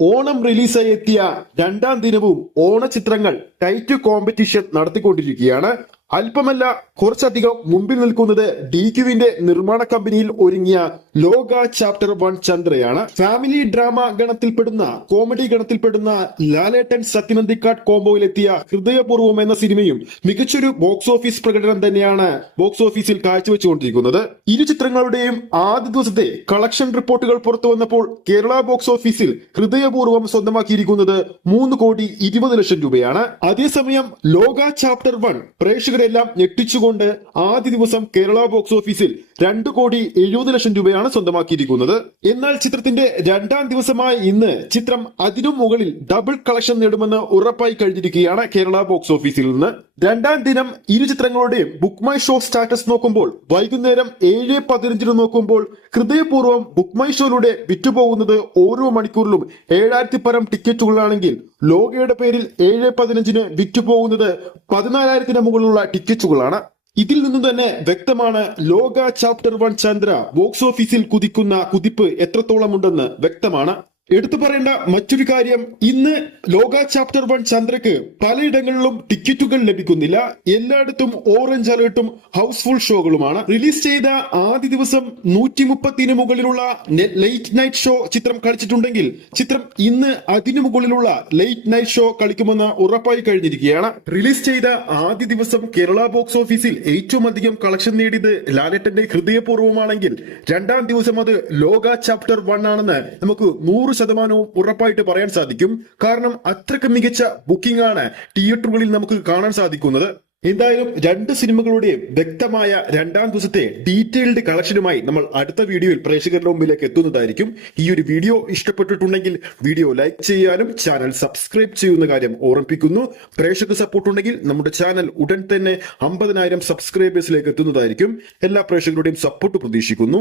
ഓണം റിലീസായി എത്തിയ രണ്ടാം ദിനവും ഓണചിത്രങ്ങൾ ടൈറ്റ് കോമ്പറ്റീഷൻ നടത്തിക്കൊണ്ടിരിക്കുകയാണ്. അല്പമല്ല കുറച്ചധികം മുമ്പിൽ നിൽക്കുന്നത് DQവിന്റെ നിർമ്മാണ കമ്പനിയിൽ ഒരുങ്ങിയ ലോക ചാപ്റ്റർ 1 ചന്ദ്രയാണ്. ഫാമിലി ഡ്രാമ ഗണത്തിൽപ്പെടുന്ന കോമഡി ഗണത്തിൽപ്പെടുന്ന ലാലേട്ടൻ സത്യനന്ദിക്കാട് കോംബോയിലെത്തിയ ഹൃദയപൂർവ്വം എന്ന സിനിമയും മികച്ചൊരു ബോക്സ് ഓഫീസ് പ്രകടനം തന്നെയാണ് ബോക്സ് ഓഫീസിൽ കാഴ്ചവെച്ചുകൊണ്ടിരിക്കുന്നത്. ഇരു ചിത്രങ്ങളുടെയും ആദ്യ ദിവസത്തെ കളക്ഷൻ റിപ്പോർട്ടുകൾ പുറത്തു വന്നപ്പോൾ കേരള ബോക്സ് ഓഫീസിൽ ഹൃദയപൂർവ്വം സ്വന്തമാക്കിയിരിക്കുന്നത് 3,20,00,000 രൂപയാണ്. അതേസമയം ലോക ചാപ്റ്റർ 1 പ്രേക്ഷകരെല്ലാം ഞെട്ടിച്ചുകൊണ്ട് ആദ്യ ദിവസം കേരള ബോക്സ് ഓഫീസിൽ 2,70,00,000 രൂപയാണ് സ്വന്തമാക്കിയിരിക്കുന്നത്. എന്നാൽ ചിത്രത്തിന്റെ രണ്ടാം ദിവസമായ ഇന്ന് ചിത്രം അതിനും മുകളിൽ ഡബിൾ കളക്ഷൻ നേടുമെന്ന് ഉറപ്പായി കഴിഞ്ഞിരിക്കുകയാണ് കേരള ബോക്സ് ഓഫീസിൽ നിന്ന്. രണ്ടാം ദിനം ഇരു ചിത്രങ്ങളുടെയും ബുക്ക് മൈ ഷോ സ്റ്റാറ്റസ് നോക്കുമ്പോൾ വൈകുന്നേരം 7:15 നോക്കുമ്പോൾ ഹൃദയപൂർവ്വം ബുക്ക് മൈ ഷോയിലൂടെ വിറ്റുപോകുന്നത് ഓരോ മണിക്കൂറിലും 7,000 പരം ടിക്കറ്റുകളാണെങ്കിൽ ലോകയുടെ പേരിൽ 7:15 വിറ്റുപോകുന്നത് 14,000 മുകളിലുള്ള ടിക്കറ്റുകളാണ്. ഇതിൽ നിന്നും തന്നെ വ്യക്തമാണ് ലോക ചാപ്റ്റർ 1 ചന്ദ്ര ബോക്സ് ഓഫീസിൽ കുതിക്കുന്ന കുതിപ്പ് എത്രത്തോളം ഉണ്ടെന്ന് വ്യക്തമാണ്. എടുത്തു പറയേണ്ട മറ്റൊരു കാര്യം, ഇന്ന് ലോക ചാപ്റ്റർ 1 ചന്ദ്രക്ക് പലയിടങ്ങളിലും ടിക്കറ്റുകൾ ലഭിക്കുന്നില്ല. എല്ലായിടത്തും ഓറഞ്ച് അലേർട്ടും ഹൗസ്ഫുൾ ഷോകളുമാണ്. റിലീസ് ചെയ്ത ആദ്യ ദിവസം 130 മുകളിലുള്ള ലേറ്റ് നൈറ്റ് ഷോ ചിത്രം കളിച്ചിട്ടുണ്ടെങ്കിൽ ചിത്രം ഇന്ന് അതിനു മുകളിലുള്ള ലേറ്റ് നൈറ്റ് ഷോ കളിക്കുമെന്ന് ഉറപ്പായി കഴിഞ്ഞിരിക്കുകയാണ്. റിലീസ് ചെയ്ത ആദ്യ ദിവസം കേരള ബോക്സ് ഓഫീസിൽ ഏറ്റവും അധികം കളക്ഷൻ നേടിയത് ലാലേട്ടന്റെ ഹൃദയപൂർവ്വമാണെങ്കിൽ രണ്ടാം ദിവസം അത് ലോക ചാപ്റ്റർ 1 ആണെന്ന് നമുക്ക് 100% ഉറപ്പായിട്ട് പറയാൻ സാധിക്കും. കാരണം അത്രയ്ക്ക് മികച്ച ബുക്കിംഗ് ആണ് തിയേറ്ററുകളിൽ നമുക്ക് കാണാൻ സാധിക്കുന്നത്. എന്തായാലും രണ്ട് സിനിമകളുടെയും വ്യക്തമായ രണ്ടാം ദിവസത്തെ ഡീറ്റെയിൽഡ് കളക്ഷനുമായി നമ്മൾ അടുത്ത വീഡിയോയിൽ പ്രേക്ഷകരുടെ മുമ്പിലേക്ക് എത്തുന്നതായിരിക്കും. ഈ ഒരു വീഡിയോ ഇഷ്ടപ്പെട്ടിട്ടുണ്ടെങ്കിൽ വീഡിയോ ലൈക്ക് ചെയ്യാനും ചാനൽ സബ്സ്ക്രൈബ് ചെയ്യുന്ന കാര്യം ഓർമ്മിപ്പിക്കുന്നു. പ്രേക്ഷക സപ്പോർട്ട് ഉണ്ടെങ്കിൽ നമ്മുടെ ചാനൽ ഉടൻ തന്നെ 50,000 സബ്സ്ക്രൈബേഴ്സിലേക്ക് എത്തുന്നതായിരിക്കും. എല്ലാ പ്രേക്ഷകരുടെയും സപ്പോർട്ട് പ്രതീക്ഷിക്കുന്നു.